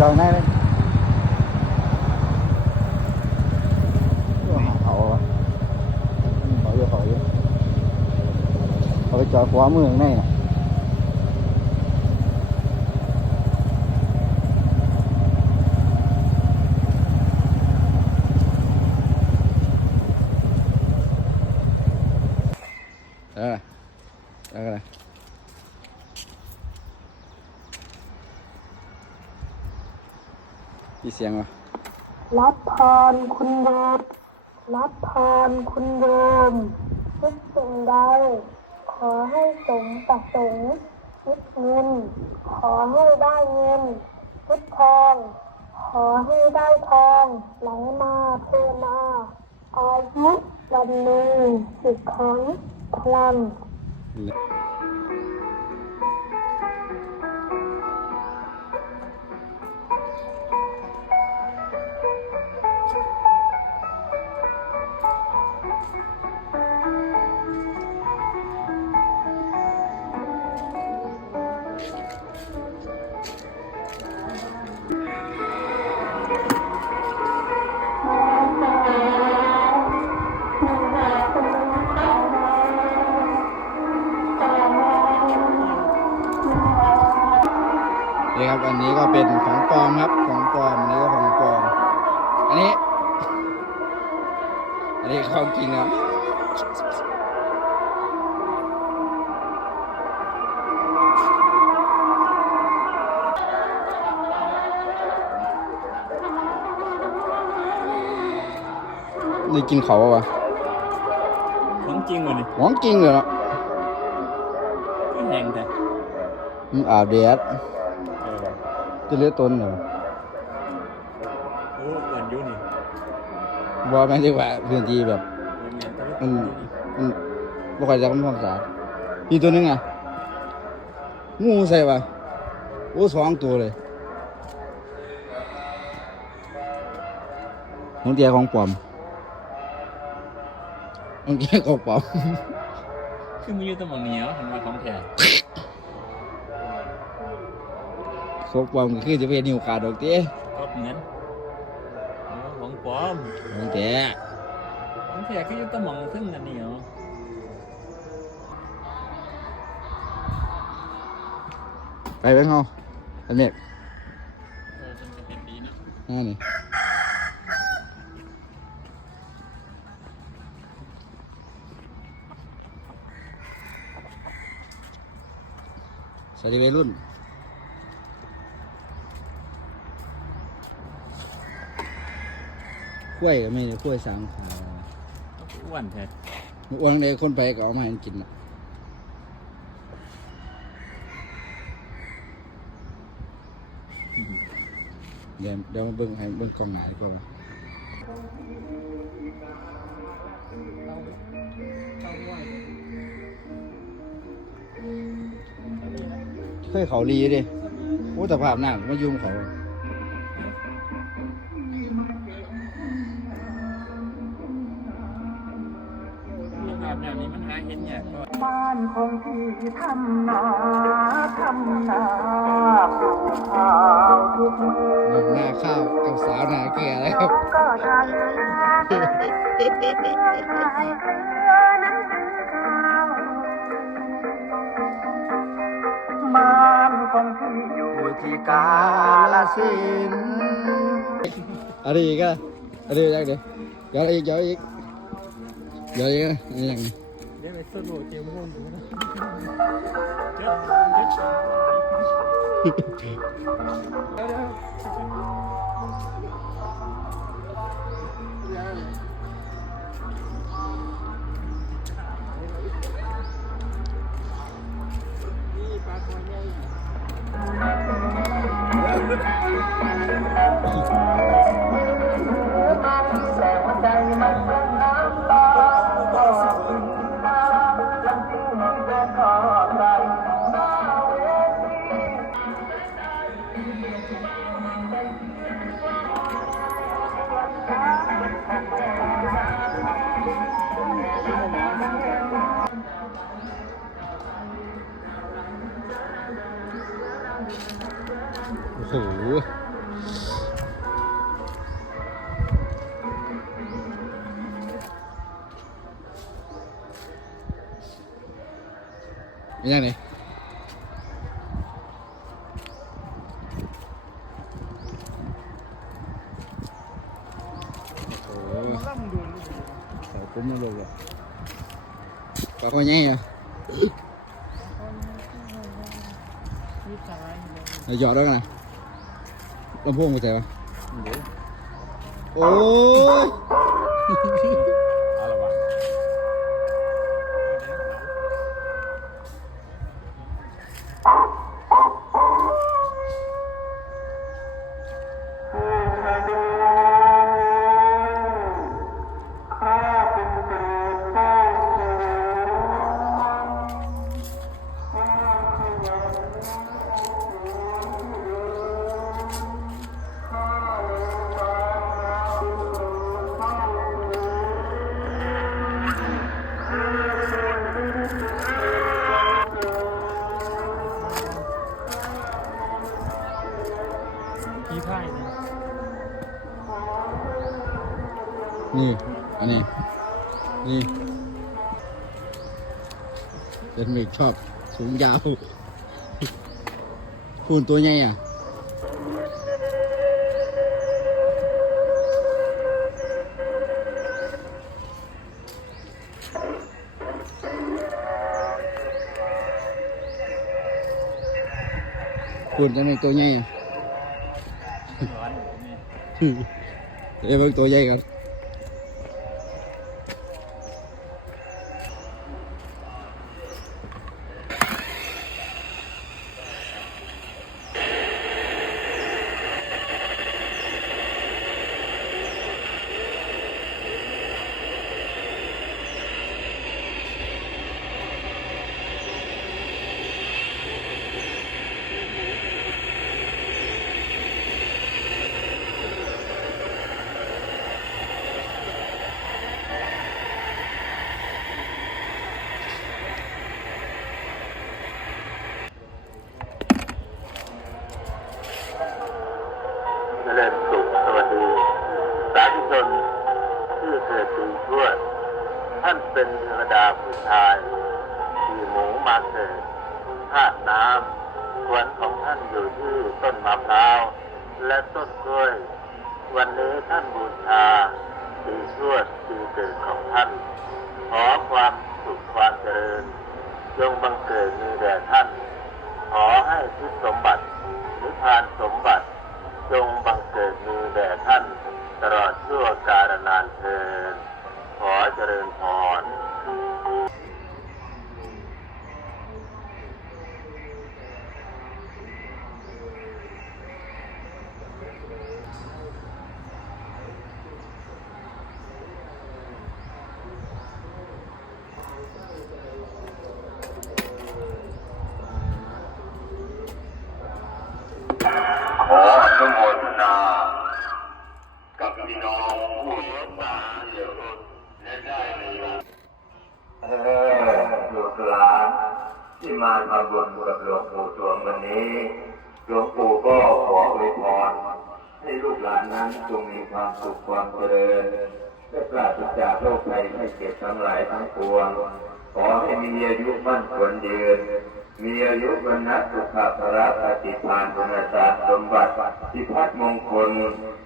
จองแน่เลยไปจองแน่เลยเอาวะเขาเยอะเขาเยอะเขาไปจอดขวา มีเสียงวะรับพรคุณโยมรับพรคุณโยมทุกสิ่งใดขอให้สมประสงค์คิดเงิน ขอให้ได้เงินคิดทอง ขอให้ได้ทองไหลมาเทมาอายุวันหนึ่งสิบครั้งพลัง นี่ครับอันนี้ก็เป็นของปลอมครับของปลอมอันนี้ก็ของปลอมอันนี้ อันนี้ของจริงครับได้กินเขาปะวะของจริงเลยนี่ของจริงเลยเนาะก็แหงแต่มันอาบแดดเออ จะเลือดต้นเหรอโอ้เอินอยุ่นี่ว่าแม่นดีกว่าพื้นที่แบบโรงเรียนตะลุกมันมันบ่ค่อยจะทำความสะอาดมีตัวหนึงอะงูใส่ปะโอ้สองตัวเลยของเตียของปลอมของเตียของปลอมคือมันอยู่แตะหมองเหนียวมันมาของแท้ ของปลอมก็คือจะเป็นนิ้วขาดดอกเตี้ยก็เหมือนโอ้ของปลอมของแท้ของแท้คืออยู่แตะหมองซึ่งอันเหนียวไปไปเฮาอันนี้เออมันจะเป็นดีเนาะอ่านี่สวัสดีวัยรุ่น ล้วยก็ไม่ได้กล้วยสามขาอ้วนแท้อ้วนเลยคนไปก็เอามาให้กินนะเดี๋ยวเดี๋ยวมาเบิ่งให้เบิ่งกล้องหน้าดีกว่าเคยเขาลีดิโอ้แต่ภาพหน้ามายุ่มเขา หาเห็นยากก็บ้านของพี่ทำนาทำนาปลูกข้าวทุกมือหน้าข้าวกับสาวหนาแก่แล้ว ก็ทันเรือเรือเรือนั้นคือข้าวบ้านของพี่อยู่ที่กาลสินอะไรอีกอะอะไรอีกเดี๋ยวเดี๋ยวอีกเดี๋ยวอีกเดี๋ยวอีกอะไรอย่างนี้ เดี๋ยวไปสนุ โอ้โหเป็นยังไงโอ้โหใส่คุ้มมาเลยอะปลาคอใหญ่อะเอาห ลำโพงไปใส่ปะโอ้ย เป็นมิกชอบสูงยาวคูณตัวใหญ่อะคูณตัวนี้ตัวใหญ่อะร้อนนี่เอ้ยเบิ่งตัวใหญ่กัน ท่านบูชาปีชวดปีเกิดของท่าน ขอความสุขความเจริญจงบังเกิดมีแด่ท่าน ขอให้ทิศสมบัตินิพพานสมบัติ จงบังเกิดมีแด่ท่าน ตลอดชั่วกาลนานเทินขอเจริญพร ขออนุ โมทนา กับพี่น้องผู้รักษาเดี๋ยวและได้ในโอกเออลูกหลานที่มาทำบุญกับหลวงปู่สวงวันนี้หลวงปู่ก็ขออวยพรให้ลูกหลานนั้นจงมีความสุขความเจริญ และปราศจากโรคภัยไข้เจ็บทั้งหลายทั้งปวง ขอให้มีอายุมั่นขวัญยืน มีอายุวันนะสุขภาระปฏิภาณธนศาสตร์สมบัติที่พัดมงคล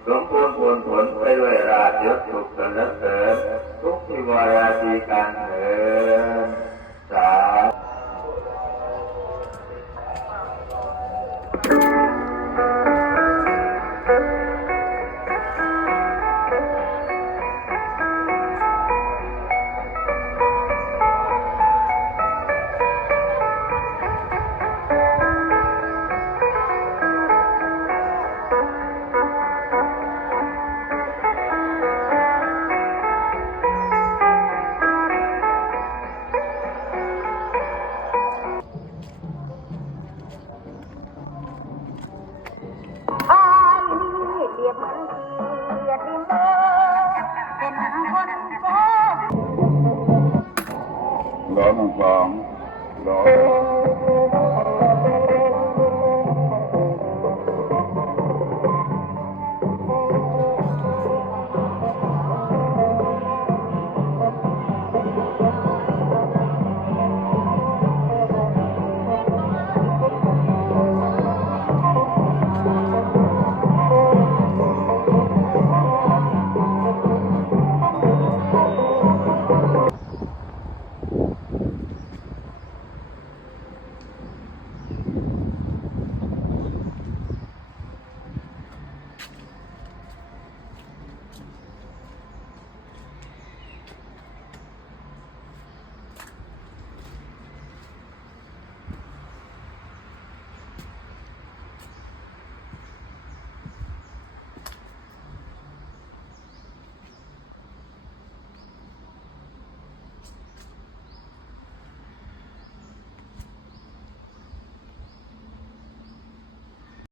สมบูรณ์ผลผลไปด้วยราชยศสุขสรรเสริญทุกทิวาราตีการเถิดสาธุ